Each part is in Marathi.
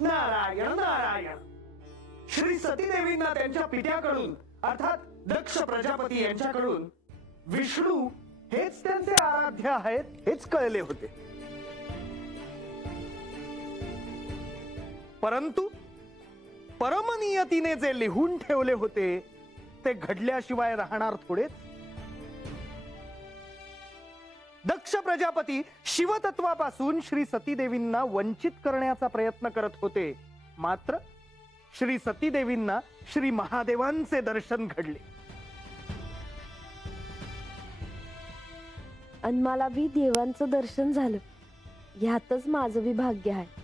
नारायण नारायण। श्री सतीदेवींना त्यांच्या पित्याकडून अर्थात दक्ष प्रजापती यांच्याकडून विष्णू हेच त्यांचे आराध्य आहेत हेच कळले होते। परंतु परमनियतीने जे लिहून ठेवले होते ते घडल्याशिवाय राहणार थोडेच। दक्ष प्रजापती शिवतत्वापासून श्री सतीदेवींना वंचित करण्याचा प्रयत्न करत होते, मात्र श्री सतीदेवींना श्री महादेवांचे दर्शन घडले। आणि मला बी देवांचं दर्शन झालं, ह्यातच माझं बी भाग्य आहे।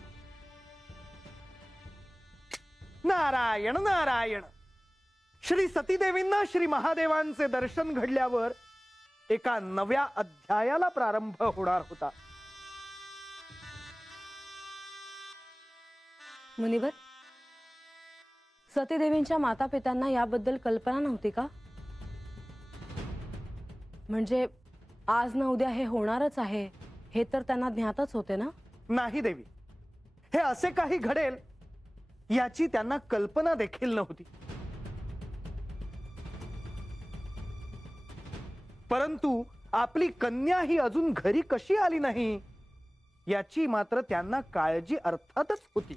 नारायण नारायण। श्री सतीदेवींना श्री महादेवांचे दर्शन घडल्यावर एका नव्या अध्यायाला प्रारंभ होणार होता। मुनिवर, सतीदेवींच्या माता पित्यांना याबद्दल कल्पना नव्हती का? म्हणजे आज न उद्या हे होणारच आहे हे तर त्यांना ज्ञातच होते ना? नाही देवी, हे असे काही घडेल याची त्यांना कल्पना देखील नव्हती। परंतु आपली कन्या ही अजून घरी कशी आली नाही याची मात्र त्यांना काळजी अर्थातच होती।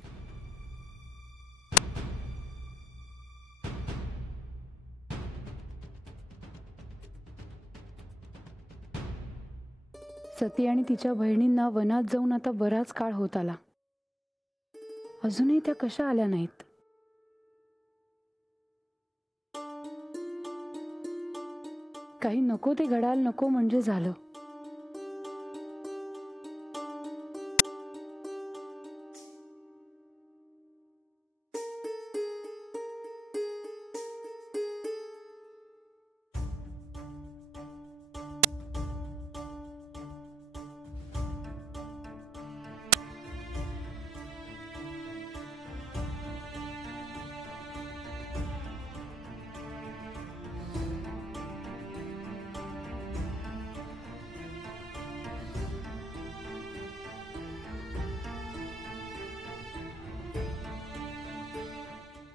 सती आणि तिच्या बहिणींना वनात जाऊन आता बराच काळ होत आला, अजूनही त्या कशा आल्या नाहीत? काही नको ते घडाल नको म्हणजे झालं।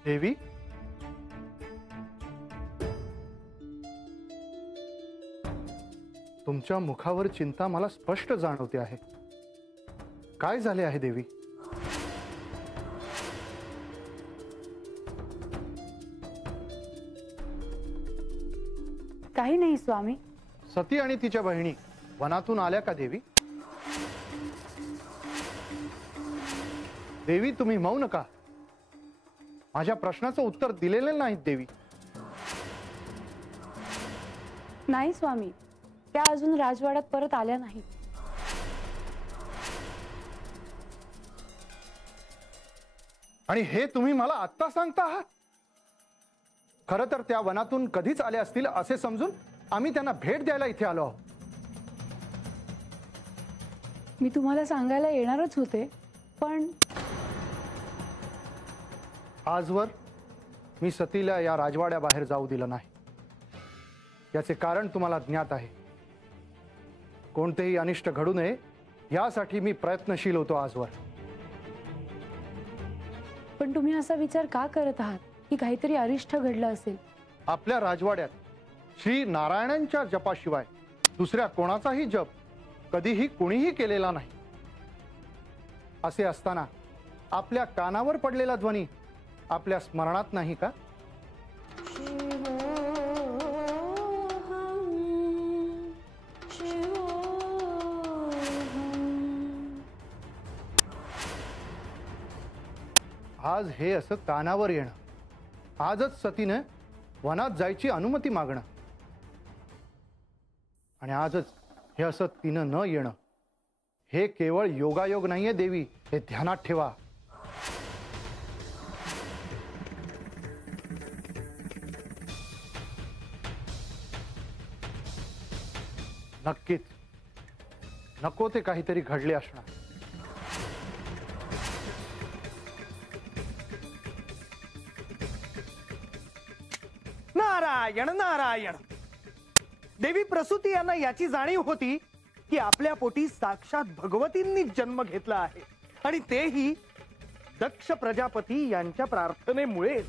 देवी, तुमच्या मुखावर चिंता मला स्पष्ट जाणवते आहे। काय झाले आहे देवी? काही नाही स्वामी। सती आणि तिच्या बहिणी वनातून आल्या का देवी? देवी, तुम्ही मौन का? माझ्या प्रश्नाचं उत्तर दिलेले नाहीत देवी। नाही स्वामी, त्या अजून राजवाड्यात परत आल्या नाहीत। आणि हे तुम्ही मला आत्ता सांगता आहात? खरं तर त्या वनातून कधीच आल्या असतील असे समजून आम्ही त्यांना भेट द्यायला इथे आलो आहोत। मी तुम्हाला सांगायला येणारच होते, पण आजवर मी सतीला या राजवाड्याबाहेर जाऊ दिलं नाही। याचे कारण तुम्हाला ज्ञात आहे। कोणतेही अनिष्ट घडू नये यासाठी मी प्रयत्नशील होतो आजवर। पण तुम्ही असा विचार का करत आहात की काहीतरी अरिष्ट घडलं असेल? आपल्या राजवाड्यात श्री नारायणांच्या जपाशिवाय दुसऱ्या कोणाचाही जप कधीही कुणीही केलेला नाही। असे असताना आपल्या कानावर पडलेला ध्वनी आपल्या स्मरणात नाही का? आज हे असं कानावर येणं, आजच सतीने वनात जायची अनुमती मागणं आणि आजच हे असं तिनं न येणं, हे केवळ योगायोग नाहीये देवी, हे ध्यानात ठेवा। नक्कीच नको ते काहीतरी घडले असणार। नारायण नारायण। देवी प्रसूती यांना याची जाणीव होती की आपल्या पोटी साक्षात भगवतींनी जन्म घेतला आहे आणि तेही दक्ष प्रजापती यांच्या प्रार्थनेमुळे.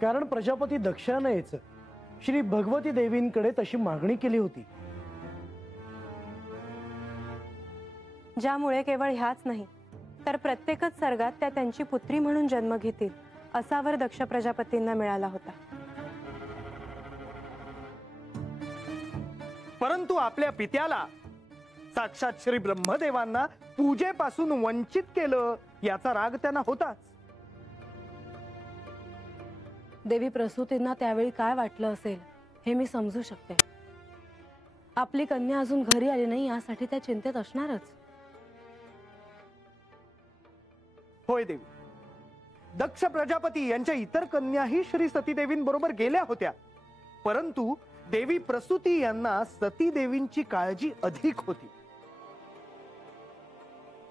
कारण प्रजापती दक्षानेच श्री भगवती देवींकडे तशी मागणी केली होती. ज्यामुळे केवळ ह्याच नाही तर प्रत्येकच सर्गात त्या त्यांची पुत्री म्हणून जन्म घेतील असा वर दक्ष प्रजापतींना मिळाला होता. परंतु आपल्या पित्याला साक्षात श्री ब्रह्मदेवांना पूजेपासून वंचित केलं याचा राग त्यांना होताच. देवी प्रसूतींना त्यावेळी काय वाटलं असेल हे मी समजू शकते. आपली कन्या अजून घरी आली नाही यासाठी त्या चिंतेत असणारच. होय देवी, दक्ष प्रजापती यांच्या इतर कन्याही श्री सतीदेवींबरोबर गेल्या होत्या, परंतु देवी प्रसूती यांना सती देवींची काळजी अधिक होती.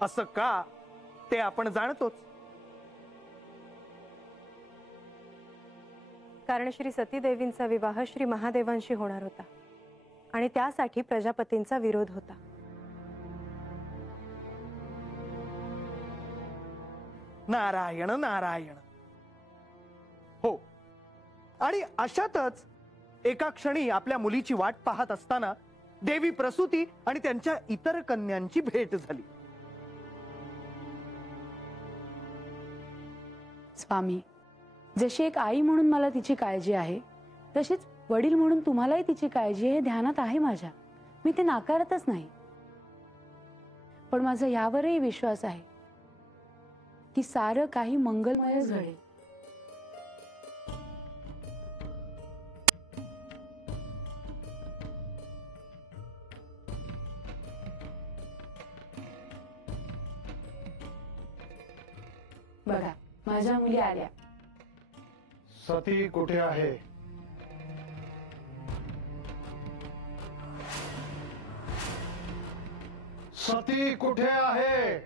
असं का ते आपण जाणतोच. कारण श्री सती देवींचा विवाह श्री महादेवांशी होणार होता आणि त्यासाठी प्रजापतींचा विरोध होता. नारायण नारायण. हो, आणि अशातच एका क्षणी आपल्या मुलीची वाट पाहत असताना देवी प्रसूती आणि त्यांच्या इतर कन्यांची भेट झाली. स्वामी, जशी एक आई म्हणून मला तिची काळजी आहे, तशीच वडील म्हणून तुम्हालाही तिची काळजी आहे हे ध्यानात आहे माझ्या. मी ते नाकारतच नाही. पण माझा यावरही विश्वास आहे की सारं काही मंगलमय घडेल. बघा, माझ्या मुली आल्या. सती कुठे आहे? सती कुठे आहे?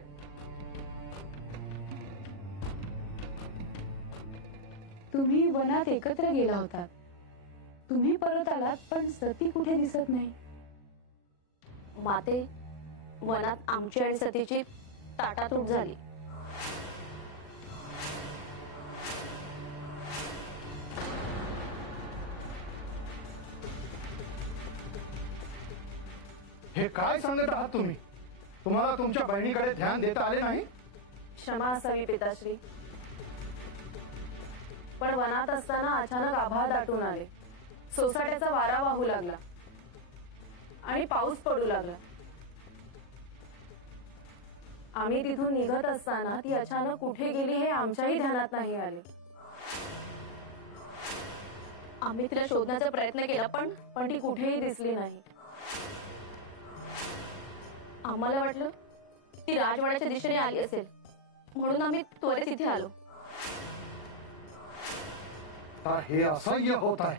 तुम्ही वनात एकत्र गेला होतात. तुम्ही परत आलात, पण सती कुठे दिसत नाही. माते, वनात आमची आणि सतीची ताटातूट झाली. हे काय सांगत आहात तुम्ही? तुम्हाला तुमच्या बहिणीकडे ध्यान देता आले नाही? क्षमा असावी पिताश्री, पण वनात असताना अचानक आभाळ दाटून आले. सोसाट्याचा वारा वाहू लागला आणि पाऊस पडू लागला. आम्ही तिथून निघत असताना ती अचानक कुठे गेली हे आमच्याही ध्यानात नाही आले. आम्ही तिला शोधण्याचा प्रयत्न केला, पण ती कुठेही दिसली नाही. आम्हाला वाटलं ती राजवाड्याच्या दिशेने आली असेल, म्हणून आम्ही त्वरित तिथे आलो. हे असह्य होत आहे.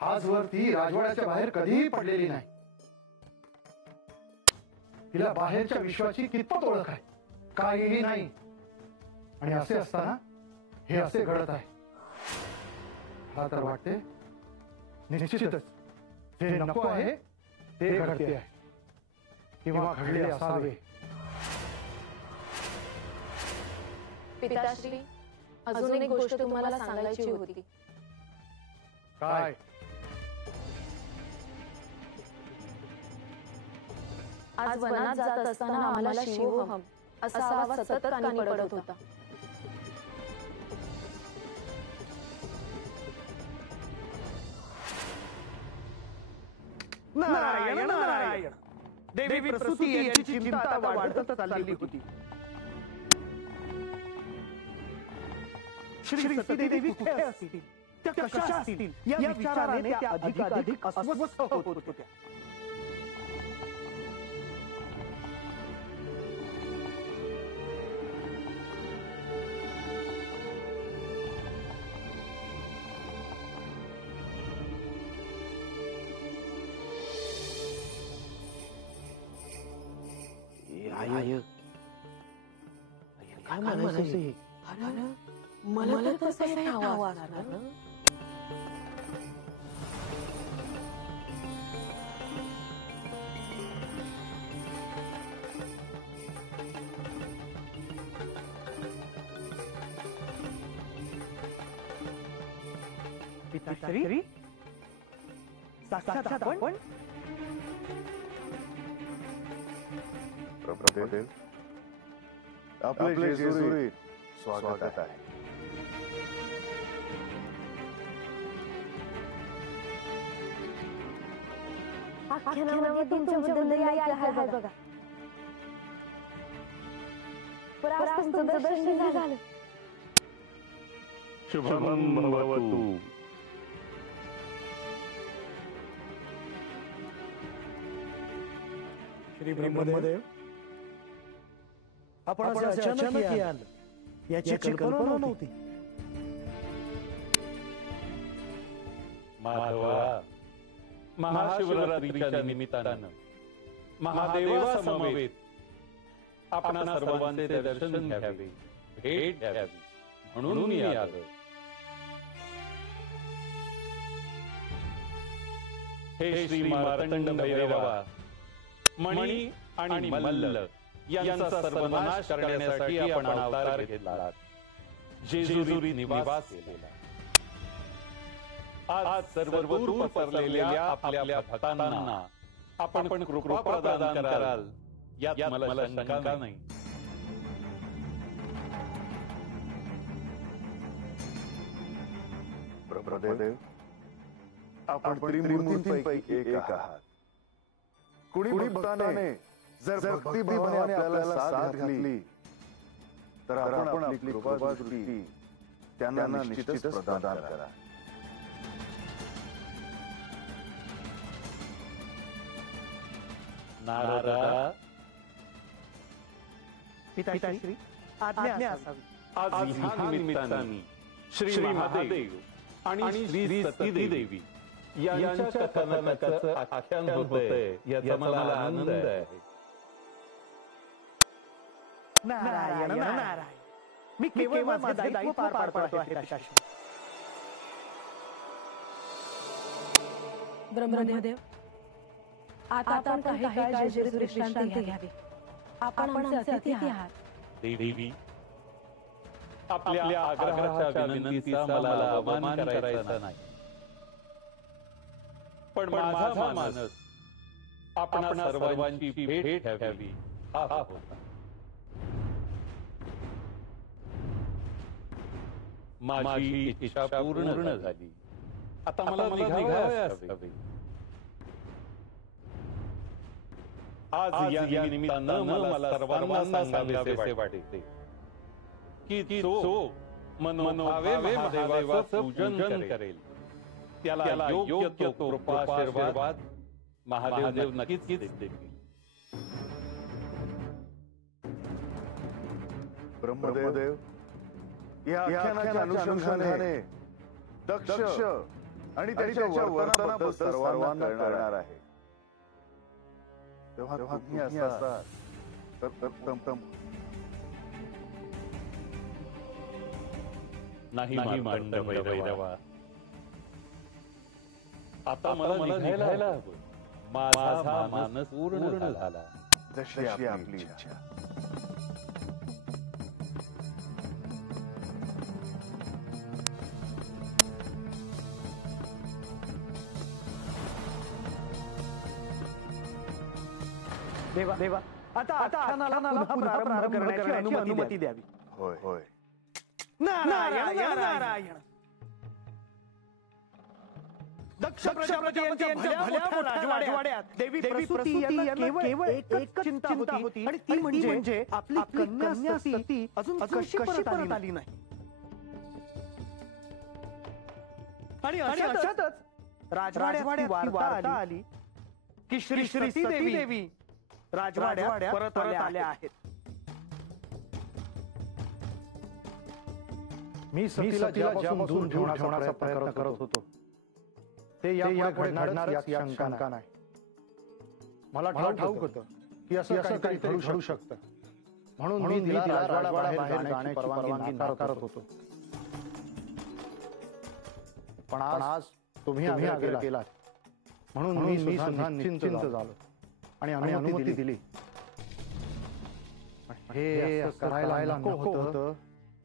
आजवर ती राजवाड्याच्या बाहेर कधीही पडलेली नाही. तिला बाहेरच्या विश्वाची कितपत ओळख आहे? काहीही नाही. आणि असे असताना हे असे घडत आहे. मला तर वाटते निश्चितच जे नको आहे ते घडते आहे किंवा घडले असावे. पिताश्री, अजून एक गोष्ट तुम्हाला सांगायची होती. काय? आज वनात जात असताना आम्हाला शिवोहम असा आवाज सतत कानी पडत होता. नारायण नारायण. देवी प्रसूती यांची चिंता आता वाढतच चालली होती. श्री सतीदेवी कुठे असतील, त्या कशा असतील या विचाराने त्या अधिक अस्वस्थ होत होत्या. काय म्हणायचं? मला तसं हे आवाज आला ना. पिताश्री साक्षात आपण प्रभुदेव आपले जेजुरीत स्वागत आहे. आख्यानामध्ये तुमच्याबद्दल लई ऐकलं आहे बघा. पण आज तुमचं दर्शन झालं. शुभम भवतु. श्री ब्रह्मदेव, आपण असे अचानक याल याची कल्पना नव्हती. माधवा, महाशिवरात्रीच्या निमित्तानं महादेवासमवेत आपणा सर्वांचे दर्शन घ्यावे, भेट घ्यावी म्हणून मी आलो. हे श्री मार्तंड भैरवा, मणी आणि मल्ल यांचा सर्वनाश करण्यासाठी आपण अवतार घेतला, जेजुरीत निवास केलेला. आज सर्व दूर पसरलेल्या आपल्या भक्तांना आपण कृपा प्रदान कराल यात मला शंका नाही. प्रभुदेव, आपण त्रिमूर्तींपैकी एक आहात. कुणी भक्ताने जर भक्तिभावाने आपल्याला साथ घातली तर आपण आपली कृपादृष्टी त्यांना निश्चितच प्रदान करा. नारदा, पिताश्री आज्ञा असावी. आज ह्या निमित्ताने श्री महादेव आणि श्री सतीदेवी यांच्या कथानकाचं आख्यान होतंय याचा मला आनंद आहे. नारायण नारायण, मी केवळ माझे दायित्व पार पाडतो आहे पिताश्री. ब्रह्मदेव, आता आपण काही काळ जेजुरीत विश्रांती घ्यावी. आपण आमचे अतिथी आहात. देवी, आपल्या आग्रहाच्या विनंतीचा मला अवमान करायचा नाही, पण माझा मानस आपणा सर्वांची भेट घ्यावी हा होता. माझी इच्छा पूर्ण झाली. आता मला निघावयास हवे. आज या निमित्तानं मला सर्वांना सांगावेसे वाटते की तो मनोभावे महादेवाचं पूजन करेल. त्याला योग्य तो कृपाशीर्वाद महादेव नक्कीच देतील. ब्रह्मदेव, या आख्यानाच्या अनुषंगाने दक्ष आणि त्याच्या वर्तनाबद्दल सर्वांना कळणार आहे. तेव्हा तुम्ही असाल तर उत्तम. नाही मार्तंड भैरवा, आता मला निघायला हवं. माझा मानस पूर्ण झाला. जशी आपली इच्छा. देवा, आता आख्यानाला पुन्हा प्रारंभ करण्याची अनुमती द्यावी. होय होय. नारायण नारायण. दक्ष प्रजापतीच्या भल्या राजवाड्यात देवी प्रसूती यांना केवळ एकच चिंता होती आणि ती म्हणजे आपली कन्या सती अजून कशी परत आली नाही. आणि अशातच राजवाड्यात वार्ता आली की श्री सतीदेवी राजवाड्यात परत आल्या आहेत. मी सतीला ज्यापासून दूर ठेवण्याचा प्रयत्न करत होतो ते यापुढे घडणारच यात शंका नाही. मला ठाऊक होतं की असं काहीतरी घडू शकतं, म्हणून मी तिला राजवाड्याबाहेर जाण्याची परवानगी नाकारत होतो. पण आज तुम्ही आग्रह केलात म्हणून मी सुद्धा निश्चिंत झालो आणि अनुमती दिली. हे करायला नको होतं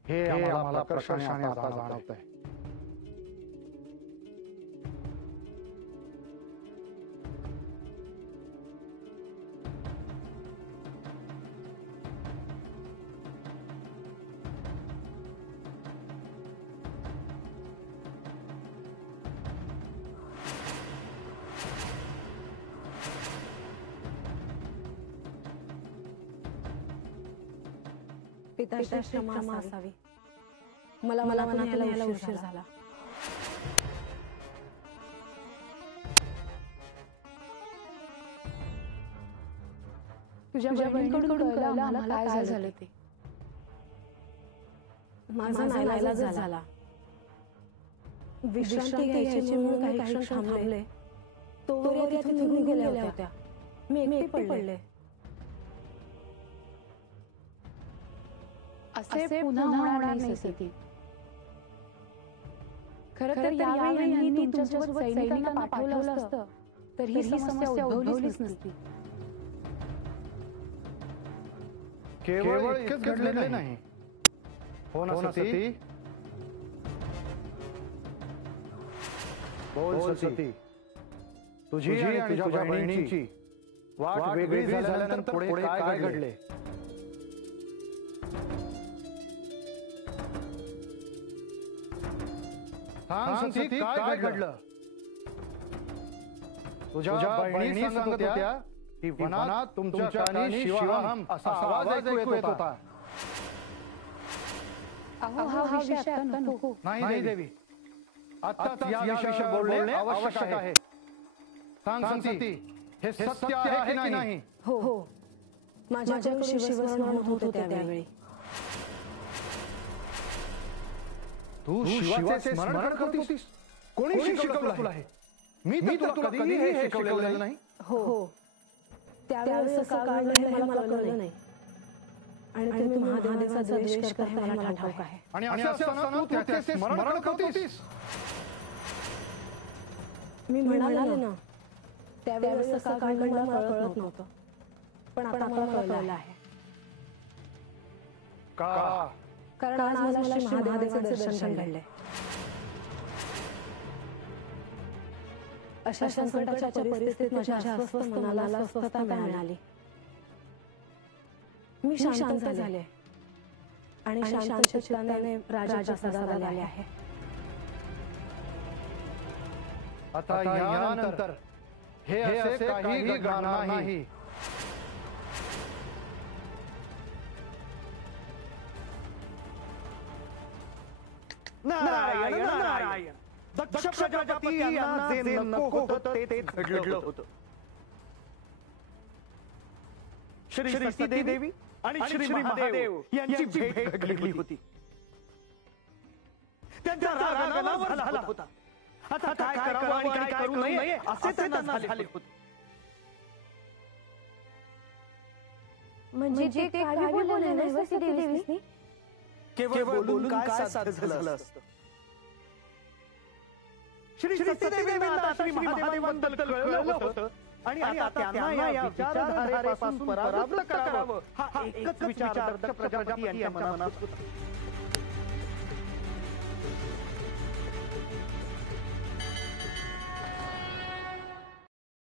हे आम्हाला प्रकर्षाने आता जाणवत आहे. पिताश्री क्षमा असावी. मला मनातून यायला उशीर झाला. तुझ्या बहिणीकडून कळलं आम्हाला काय झालं ते. माझा नाईलाज झाला. विश्रांती घ्यायची म्हणून काही क्षण थांबले. तोवर या तिथून निघून गेल्या होत्या. मी एकटी पडले. असे पुन्हा होणार नाही सती. खरं तर यावेळी यांनी तुमच्यासोबत सैनिकांना पाठवलं असतं तर ही समस्या उद्भवलीच नसती. केवळ इतकंच घडले नाही. हो ना सती? बोल सती. तुझी आणि तुझ्या बहिणीची वाट वेगळी झाल्यानंतर पुढे काय घडले? सांग सती, काय घडलं? तुझ्या बहिणी सांगत होत्या की वनात तुमच्या कानी शिवाहम असा आवाज ऐकू येत होता. हा विषय आता नको. नाही देवी, आत्ताच या विषयावर बोलणे आवश्यक आहे. सांग सती, हे सत्य आहे की नाही? हो. माझ्याकडून शिवस्मरण होत होते त्यावेळी. तू शिवाचे स्मरण करत होतीस? कोणी शिकवलं तुला हे? मी तर तुला कधीही हे शिकवलेलं नाही. हो. त्यावेळेस असं काळ हे मला कळलं नाही. आणि तुम्ही महादेवाचा द्वेष करताय मला ठाऊक आहे. आणि असं असताना तू त्याचे स्मरण करत होतीस? मी म्हणाले ना, त्यावेळेस असं काळ मला कळत नव्हतं. पण आता मला कळलं आहे. का? कारण आज मला श्री महादेवाचे दर्शन घडले. अशा संकटाच्या परिस्थितीत माझ्या अस्वस्थ मनाला स्वस्थता मिळाली. मी शांत झाले आणि शांत चित्ताने राजप्रसादाला आले आहे. आता यानंतर हे असे काही घडणार नाही. नारायण नारायण. दक्ष प्रजापती यांना जे नको होतं ते घडलं होतं. श्री सती देवी आणि श्री महादेव यांची भेट घडली होती. त्यांचा राग अनावर झाला होता. आता काय करावं आणि काय करू नये असे त्यांना झाले होते. म्हणजे ते काही बोलले नाही सती देवीसनी? केवळ बोलून काय साध्य झालं असतं? श्री सतीदेवींना आता श्री महादेवांबद्दल कळलं होतं आणि आता त्यांना या विचारधारेपासून परावृत्त करावं हा एकच विचार दक्ष प्रजापती यांच्या मनात होता.